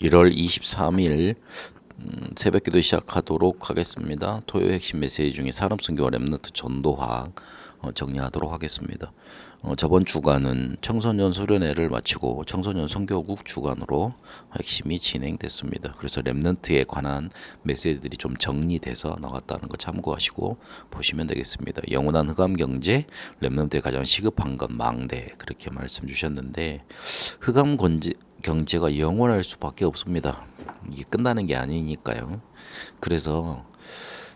1월 23일 새벽기도 시작하도록 하겠습니다. 토요 핵심 메시지 중에 산업선교와 렘넌트 전도학 정리하도록 하겠습니다. 저번 주간은 청소년 수련회를 마치고 청소년 선교국 주간으로 핵심이 진행됐습니다. 그래서 렘넌트에 관한 메시지들이 좀 정리돼서 나왔다는 거 참고하시고 보시면 되겠습니다. 영원한 흑암경제, 렘넌트에 가장 시급한 건 망대, 그렇게 말씀 주셨는데, 경제가 영원할 수밖에 없습니다. 이게 끝나는 게 아니니까요. 그래서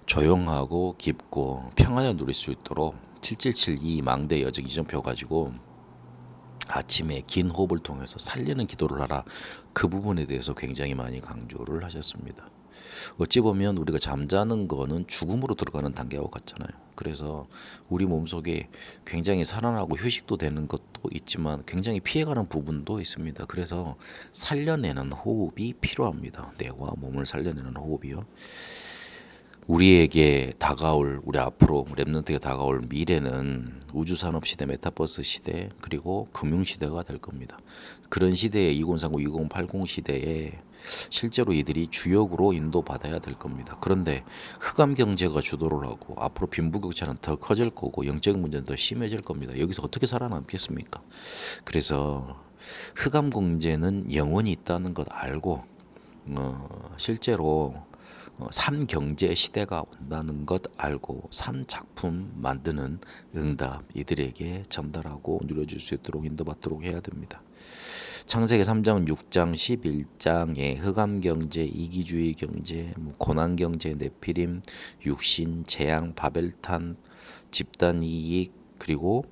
조용하고 깊고 평안을 누릴 수 있도록 7772 망대 여정 이정표 가지고 아침에 긴 호흡을 통해서 살리는 기도를 하라, 그 부분에 대해서 굉장히 많이 강조를 하셨습니다. 어찌 보면 우리가 잠자는 거는 죽음으로 들어가는 단계와 같잖아요. 그래서 우리 몸속에 굉장히 살아나고 휴식도 되는 것도 있지만 굉장히 피해가는 부분도 있습니다. 그래서 살려내는 호흡이 필요합니다. 뇌와 몸을 살려내는 호흡이요. 우리에게 다가올, 우리 앞으로 랩런트가 다가올 미래는 우주산업 시대, 메타버스 시대, 그리고 금융 시대가 될 겁니다. 그런 시대에 2030, 2080 시대에 실제로 이들이 주역으로 인도받아야 될 겁니다. 그런데 흑암 경제가 주도를 하고 앞으로 빈부격차는 더 커질 거고 영적인 문제는 더 심해질 겁니다. 여기서 어떻게 살아남겠습니까? 그래서 흑암 경제는 영원히 있다는 것 알고 실제로 삼경제 시대가 온다는 것 알고 삼작품 만드는 응답 이들에게 전달하고 누려줄 수 있도록 인도받도록 해야 됩니다. 창세기 3장, 6장, 11장에 흑암경제, 이기주의 경제, 고난경제, 네피림, 육신, 재앙, 바벨탄, 집단이익, 그리고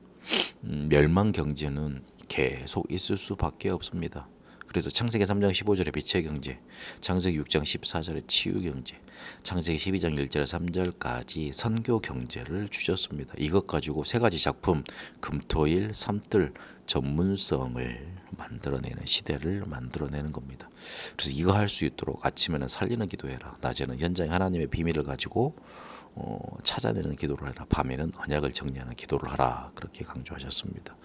멸망경제는 계속 있을 수밖에 없습니다. 그래서 창세기 3장 15절에 빛의 경제, 창세기 6장 14절에 치유 경제, 창세기 12장 1절에 3절까지 선교 경제를 주셨습니다. 이것 가지고 세 가지 작품, 금토일, 삼뜰 전문성을 만들어내는 시대를 만들어내는 겁니다. 그래서 이거 할 수 있도록 아침에는 살리는 기도해라, 낮에는 현장에 하나님의 비밀을 가지고 찾아내는 기도를 해라, 밤에는 언약을 정리하는 기도를 하라, 그렇게 강조하셨습니다.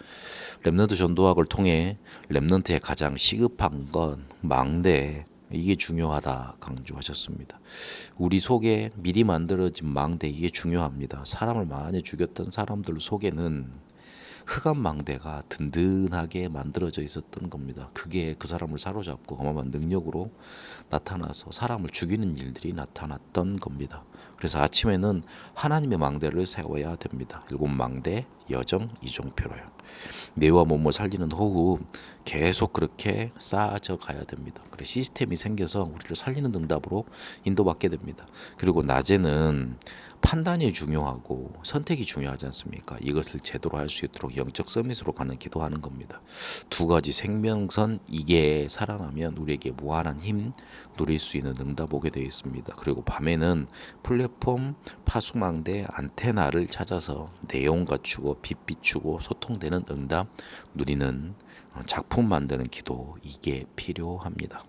렘넌트 전도학을 통해 렘넌트의 가장 시급한 건 망대, 이게 중요하다 강조하셨습니다. 우리 속에 미리 만들어진 망대, 이게 중요합니다. 사람을 많이 죽였던 사람들 속에는 흑암 망대가 든든하게 만들어져 있었던 겁니다. 그게 그 사람을 사로잡고 어마어마한 능력으로 나타나서 사람을 죽이는 일들이 나타났던 겁니다. 그래서 아침에는 하나님의 망대를 세워야 됩니다. 7망대 여정 이종표로요. 뇌와 몸을 살리는 호흡 계속 그렇게 쌓아져 가야 됩니다. 그래 시스템이 생겨서 우리를 살리는 응답으로 인도받게 됩니다. 그리고 낮에는 판단이 중요하고 선택이 중요하지 않습니까? 이것을 제대로 할 수 있도록 영적 서밋으로 가는 기도하는 겁니다. 두 가지 생명선, 이게 살아나면 우리에게 무한한 힘 누릴 수 있는 응답 오게 되어 있습니다. 그리고 밤에는 플랫폼, 파수망대, 안테나를 찾아서 내용 갖추고 빛 비추고 소통되는 응답 누리는 작품 만드는 기도, 이게 필요합니다.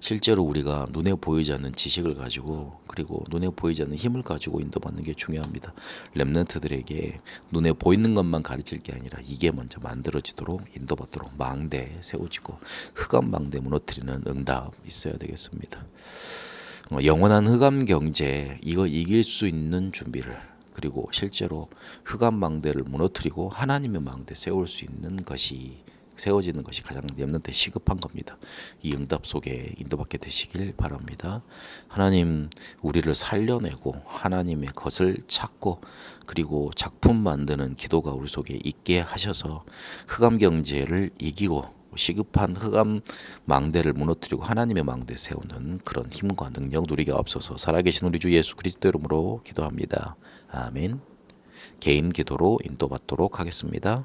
실제로 우리가 눈에 보이지 않는 지식을 가지고, 그리고 눈에 보이지 않는 힘을 가지고 인도받는 게 중요합니다. 렘넌트들에게 눈에 보이는 것만 가르칠 게 아니라 이게 먼저 만들어지도록 인도받도록 망대 세워지고 흑암 망대 무너뜨리는 응답 있어야 되겠습니다. 영원한 흑암 경제, 이거 이길 수 있는 준비를, 그리고 실제로 흑암 망대를 무너뜨리고 하나님의 망대 세울 수 있는 것이, 세워지는 것이 가장 렘넌트에 시급한 겁니다. 이 응답 속에 인도받게 되시길 바랍니다. 하나님, 우리를 살려내고 하나님의 것을 찾고 그리고 작품 만드는 기도가 우리 속에 있게 하셔서 흑암 경제를 이기고 시급한 흑암 망대를 무너뜨리고 하나님의 망대 세우는 그런 힘과 능력 누리게 없어서 살아계신 우리 주 예수 그리스도 이름으로 기도합니다. 아멘. 개인 기도로 인도받도록 하겠습니다.